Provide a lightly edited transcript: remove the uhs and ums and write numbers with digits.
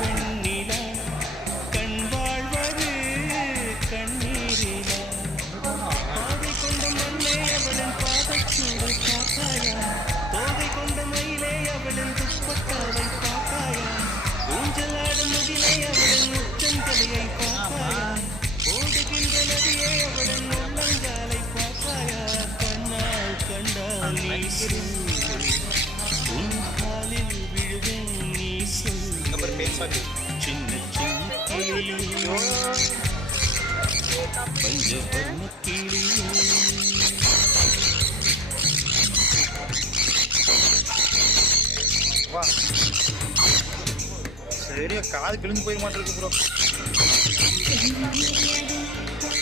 வெண்ணிலா கண் வாழ்வது கண்ணீரிலா பாதை கொண்ட மண்ணே அவளின் பாதச்சூடு பார்த்தாயா தோகை கொண்ட மயிலே அவளின் துப்பட்டாவை பார்த்தாயா ஊஞ்சலாடும் முகிலே அவளின் உச்சந்தலையை பார்த்தாயா ஓடுகின்ற நதியே அவளின் உள்ளங்காலை பார்த்தாயா கண்ணால் கண்டால் நீ உன் காலில் விழுவேன் நீ சொல் சின்ன சின்ன கிளியோ பஞ்சவர்ண கிளியோ சரியா காது கிழிஞ்சு போய் மாட்டிருக்கு ப்ரோ.